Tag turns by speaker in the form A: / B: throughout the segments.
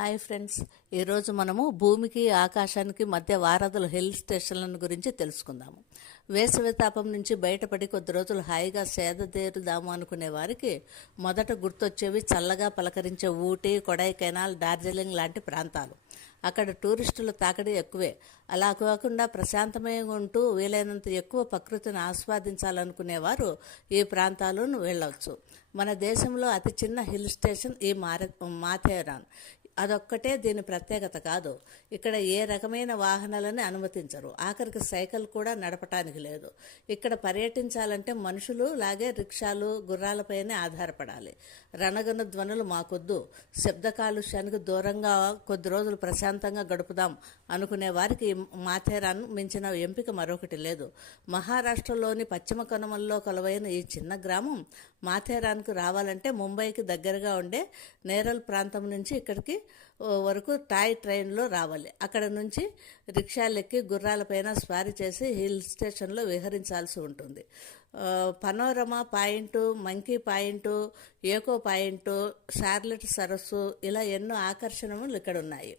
A: Hi friends. ఈరోజు మనము భూమికి ఆకాశానికి మధ్య వారధుల హిల్ స్టేషన్లను గురించి తెలుసుకుందాము. వేసవి తాపం నుంచి బయటపడి కొద్ది రోజులు హాయిగా సేదతీరుదాము అనుకునే వారికి మొదట గుర్తొచ్చేవి చల్లగా పలకరించే ఊటీ కొడైకెనాల్ డార్జిలింగ్ లాంటి ప్రాంతాలు. అక్కడ టూరిస్టుల తాకిడి ఎక్కువే. అలా కాకుండా ప్రశాంతమయంగా ఉంటూ వీలైనంత ఎక్కువ ప్రకృతిని ఆస్వాదించాలనుకునేవారు ఈ ప్రాంతాలను వెళ్ళవచ్చు. మన దేశంలో అతి చిన్న హిల్ స్టేషన్ ఈ మారే మాథేరాన్. అదొక్కటే దీని ప్రత్యేకత కాదు. ఇక్కడ ఏ రకమైన వాహనాలని అనుమతించరు. ఆఖరికి సైకిల్ కూడా నడపటానికి లేదు. ఇక్కడ పర్యటించాలంటే మనుషులు లాగే రిక్షాలు గుర్రాలపైనే ఆధారపడాలి. రణగన ధ్వనులు మాకొద్దు. శబ్ద కాలుష్యానికి దూరంగా కొద్ది రోజులు ప్రశాంతంగా గడుపుదాం అనుకునే వారికి మాథేరాన్ మించిన ఎంపిక మరొకటి లేదు. మహారాష్ట్రలోని పశ్చిమ కనుమల్లో కొలవైన ఈ చిన్న గ్రామం మాథేరాన్కు రావాలంటే ముంబైకి దగ్గరగా ఉండే నేరల్ ప్రాంతం నుంచి ఇక్కడికి వరకు టాయ్ ట్రైన్లో రావాలి. అక్కడ నుంచి రిక్షాలెక్కి గుర్రాలపైన స్వారీ చేసి హిల్ స్టేషన్లో విహరించాల్సి ఉంటుంది. Panorama point monkey point echo point Charlotte సరస్సు ఇలా ఎన్నో ఆకర్షణలు ఇక్కడ ఉన్నాయి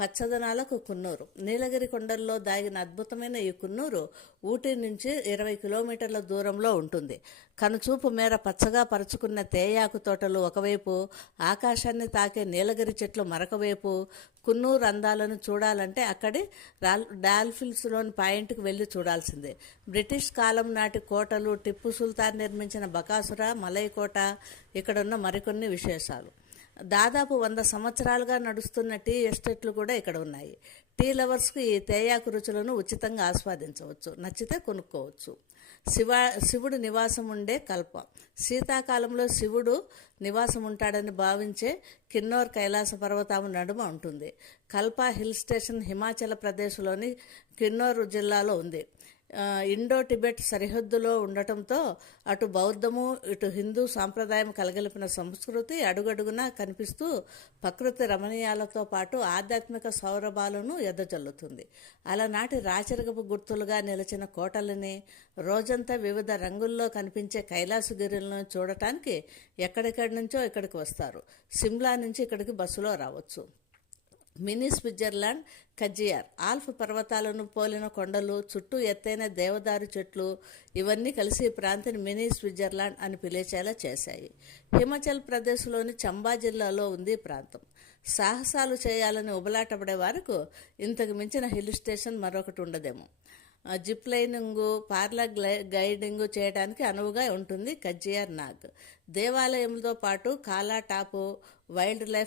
A: పచ్చదనాలకు కున్నూరు. నీలగిరి కొండల్లో దాగిన అద్భుతమైన ఈ కున్నూరు ఊటీ నుంచి ఇరవై కిలోమీటర్ల దూరంలో ఉంటుంది. కనుచూపు మేర పచ్చగా పరుచుకున్న తేయాకు తోటలు ఒకవైపు ఆకాశాన్ని తాకే నీలగిరి చెట్లు మరొకవైపు కున్నూరు అందాలను చూడాలంటే అక్కడి రాల్ డాల్ఫిన్స్లోని పాయింట్కి వెళ్ళి చూడాల్సిందే. బ్రిటిష్ కాలం నాటి కోటలు టిప్పు సుల్తాన్ నిర్మించిన బకాసుర మలైకోట ఇక్కడున్న మరికొన్ని విశేషాలు. దాదాపు వంద సంవత్సరాలుగా నడుస్తున్న టీ ఎస్టేట్లు కూడా ఇక్కడ ఉన్నాయి. టీ లవర్స్కి ఈ తేయాకు రుచులను ఉచితంగా ఆస్వాదించవచ్చు నచ్చితే కొనుక్కోవచ్చు. శివ శివుడు నివాసం ఉండే కల్ప. శీతాకాలంలో శివుడు నివాసం ఉంటాడని భావించే కిన్నోర్ కైలాస పర్వతం నడుమ ఉంటుంది. కల్ప హిల్ స్టేషన్ హిమాచల్ ప్రదేశ్లోని కిన్నోర్ జిల్లాలో ఉంది. ఇండో టిబెట్ సరిహద్దులో ఉండటంతో అటు బౌద్ధము ఇటు హిందూ సాంప్రదాయం కలగలిపిన సంస్కృతి అడుగడుగునా కనిపిస్తూ ప్రకృతి రమణీయాలతో పాటు ఆధ్యాత్మిక సౌరభాలను ఎదజల్లుతుంది. అలనాటి రాచరికపు గుర్తులుగా నిలిచిన కోటలని రోజంతా వివిధ రంగుల్లో కనిపించే కైలాసగిరులను చూడటానికి ఎక్కడెక్కడి నుంచో ఇక్కడికి వస్తారు. సిమ్లా నుంచి ఇక్కడికి బస్సులో రావచ్చు. మినీ స్విట్జర్లాండ్ కజ్జియార్ ఆల్ఫ్ పర్వతాలను పోలిన కొండలు చుట్టూ ఎత్తైన దేవదారు చెట్లు ఇవన్నీ కలిసి ఈ ప్రాంతాన్ని మినీ స్విట్జర్లాండ్ అని పిలిచేలా చేశాయి. హిమాచల్ ప్రదేశ్లోని చంబా జిల్లాలో ఉంది ఈ ప్రాంతం. సాహసాలు చేయాలని ఉబలాటపడే వారికి ఇంతకు మించిన హిల్ స్టేషన్ మరొకటి ఉండదేమో. జిప్ లైనింగ్ పార్ల గైడింగ్ చేయడానికి అనువుగా ఉంటుంది కజ్జియార్ నాగ్. దేవాలయంతో పాటు కాలా టాపు వైల్డ్ లైఫ్